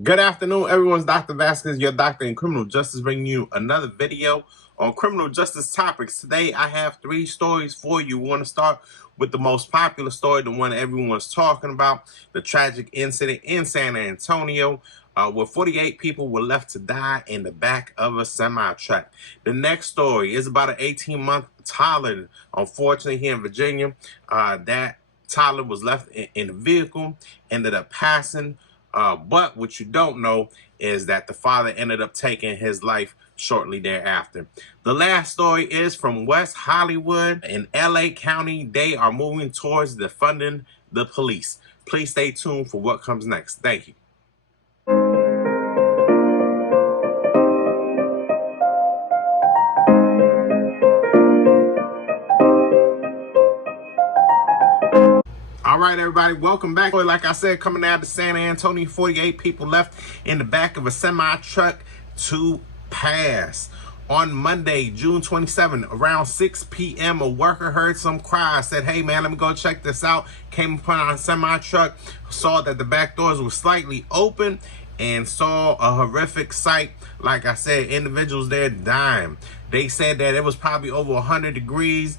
Good afternoon, everyone's Dr. Vasquez, your doctor in criminal justice, bringing you another video on criminal justice topics. Today, I have three stories for you. We want to start with the most popular story, the one everyone's talking about, the tragic incident in San Antonio, where 48 people were left to die in the back of a semi-truck. The next story is about an 18-month toddler, unfortunately, here in Virginia. That toddler was left in a vehicle, ended up passing. But what you don't know is that the father ended up taking his life shortly thereafter. The last story is from West Hollywood in LA County. They are moving towards defunding the police. Please stay tuned for what comes next. Thank you. All right, everybody, welcome back. Like I said, coming out of San Antonio, 48 people left in the back of a semi-truck to pass. On Monday, June 27, around 6 p.m., a worker heard some cries, said, hey, man, let me go check this out. Came upon a semi-truck, saw that the back doors were slightly open, and saw a horrific sight. Like I said, individuals there dying. They said that it was probably over 100 degrees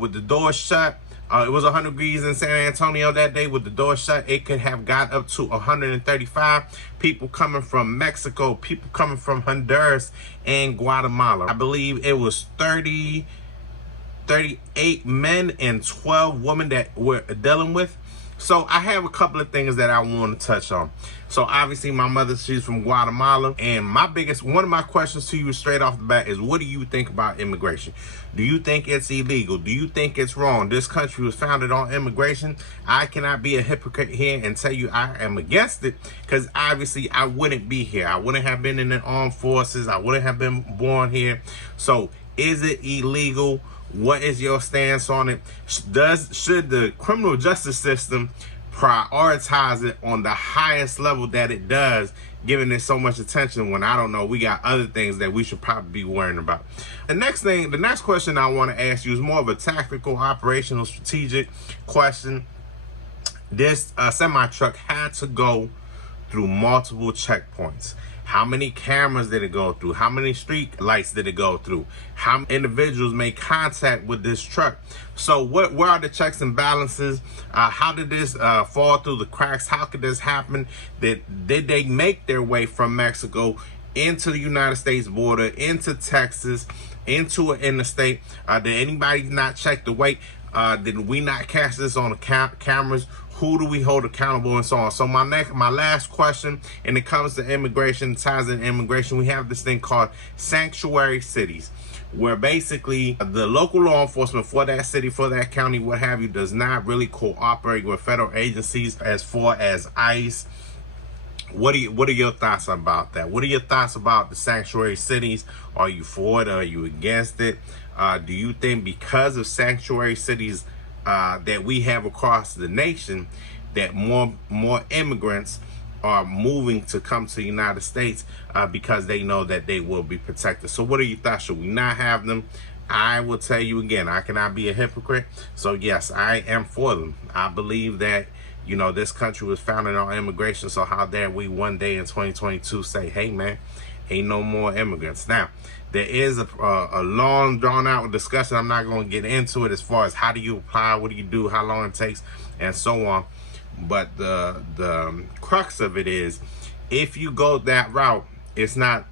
with the door shut. It was 100 degrees in San Antonio that day with the door shut. It could have got up to 135. People coming from Mexico, people coming from Honduras and Guatemala. I believe it was 38 men and 12 women that we're dealing with. So I have a couple of things that I want to touch on. So obviously my mother, she's from Guatemala, and one of my questions to you straight off the bat is, what do you think about immigration? Do you think it's illegal? Do you think it's wrong? This country was founded on immigration. I cannot be a hypocrite here and tell you I am against it, because obviously I wouldn't be here. I wouldn't have been in the armed forces. I wouldn't have been born here. So is it illegal? What is your stance on it? Should the criminal justice system prioritize it on the highest level that it does, giving it so much attention when, I don't know, we got other things that we should probably be worrying about? The next question I want to ask you is more of a tactical, operational, strategic question. This semi-truck had to go through multiple checkpoints. How many cameras did it go through? How many street lights did it go through? How many individuals made contact with this truck? So where are the checks and balances? How did this fall through the cracks? How could this happen? Did they make their way from Mexico into the United States border, into Texas, into an interstate? Did anybody not check the weight? Did we not catch this on the cameras? Who do we hold accountable, and so on? So my last question, and it comes to immigration, ties in immigration, we have this thing called sanctuary cities, where basically the local law enforcement for that city, for that county, what have you, does not really cooperate with federal agencies as far as ICE. What are your thoughts about that? What are your thoughts about the sanctuary cities? Are you for it? Are you against it? Do you think because of sanctuary cities that we have across the nation, that more immigrants are moving to come to the United States because they know that they will be protected? So what are your thoughts? Should we not have them? I will tell you again, I cannot be a hypocrite. So yes, I am for them. I believe that, you know, this country was founded on immigration. So how dare we one day in 2022 say, hey man, ain't no more immigrants? Now, there is a long drawn out discussion. I'm not going to get into it as far as how do you apply, what do you do, how long it takes, and so on. But the crux of it is, if you go that route, it's not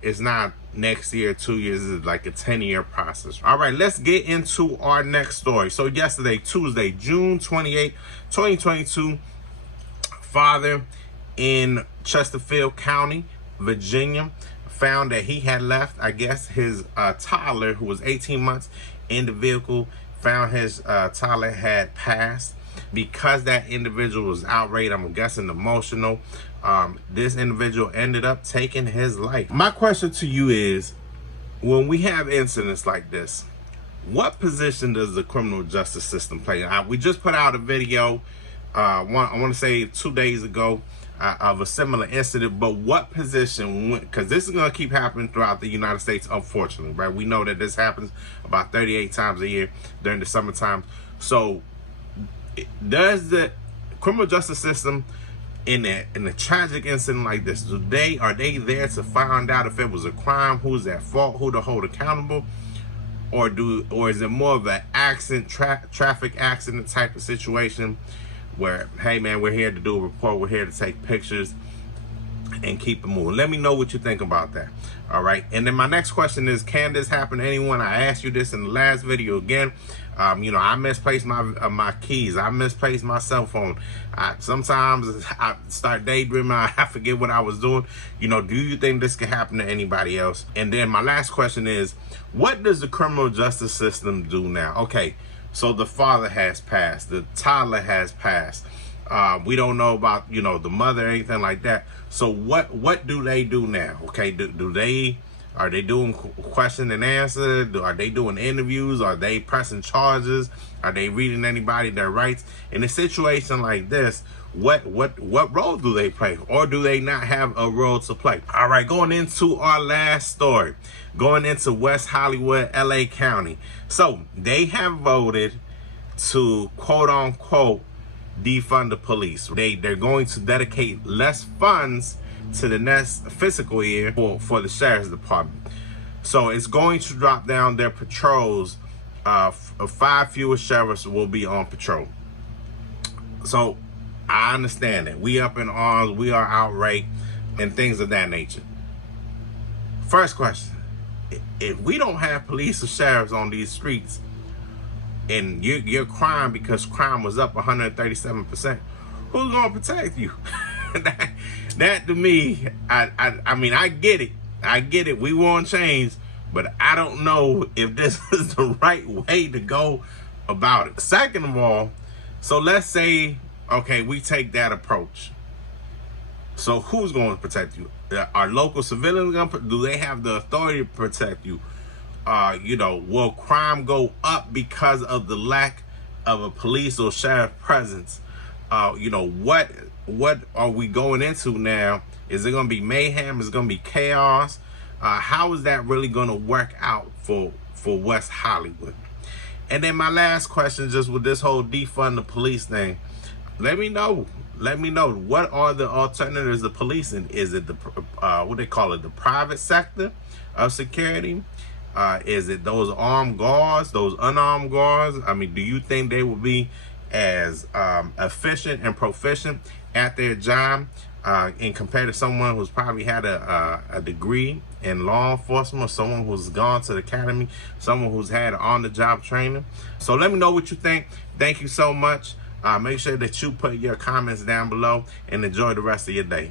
next year, 2 years, it's like a 10-year process. All right, let's get into our next story. So yesterday, Tuesday, June 28, 2022, father in Chesterfield County, Virginia, found that he had left, I guess, his toddler, who was 18 months, in the vehicle. Found his toddler had passed. Because that individual was outraged, I'm guessing emotional, this individual ended up taking his life. My question to you is, when we have incidents like this, what position does the criminal justice system play? We just put out a video, I want to say 2 days ago, of a similar incident, but what position, because this is going to keep happening throughout the United States, unfortunately, right? We know that this happens about 38 times a year during the summertime. So does the criminal justice system in a tragic incident like this? Are they there to find out if it was a crime, who's at fault, who to hold accountable, or is it more of an accident, traffic accident type of situation where, hey man, we're here to do a report, we're here to take pictures and keep it moving? Let me know what you think about that. All right. And then my next question is, can this happen to anyone? I asked you this in the last video again. I misplaced my keys. I misplaced my cell phone. Sometimes I start daydreaming. I forget what I was doing. Do you think this can happen to anybody else? And then my last question is, what does the criminal justice system do now? Okay, so the father has passed. The toddler has passed. We don't know about, the mother or anything like that. So what do they do now? Okay, are they doing question and answer? Are they doing interviews? Are they pressing charges? Are they reading anybody their rights? In a situation like this, what role do they play? Or do they not have a role to play? All right, going into our last story, going into West Hollywood, LA County. So they have voted to quote unquote defund the police. They're going to dedicate less funds to the next fiscal year for the sheriff's department. So it's going to drop down their patrols. 5 fewer sheriffs will be on patrol. So I understand that we up in arms, we are outraged, and things of that nature. First question: if we don't have police or sheriffs on these streets, and your crime, because crime was up 137%, who's gonna protect you? that to me, I mean, I get it. We want change, but I don't know if this is the right way to go about it. Second of all, so let's say, okay, we take that approach. So who's going to protect you? Are local civilians do they have the authority to protect you? Will crime go up because of the lack of a police or sheriff presence? What are we going into now? Is it going to be mayhem? Is it going to be chaos? How is that really going to work out for West Hollywood? And then my last question, just with this whole defund the police thing, let me know. What are the alternatives to policing? Is it the what they call it, the private sector of security? Is it those armed guards, those unarmed guards? I mean, do you think they will be as efficient and proficient at their job in compared to someone who's probably had a degree in law enforcement, or someone who's gone to the academy, someone who's had on-the-job training? So let me know what you think. Thank you so much. Make sure that you put your comments down below and enjoy the rest of your day.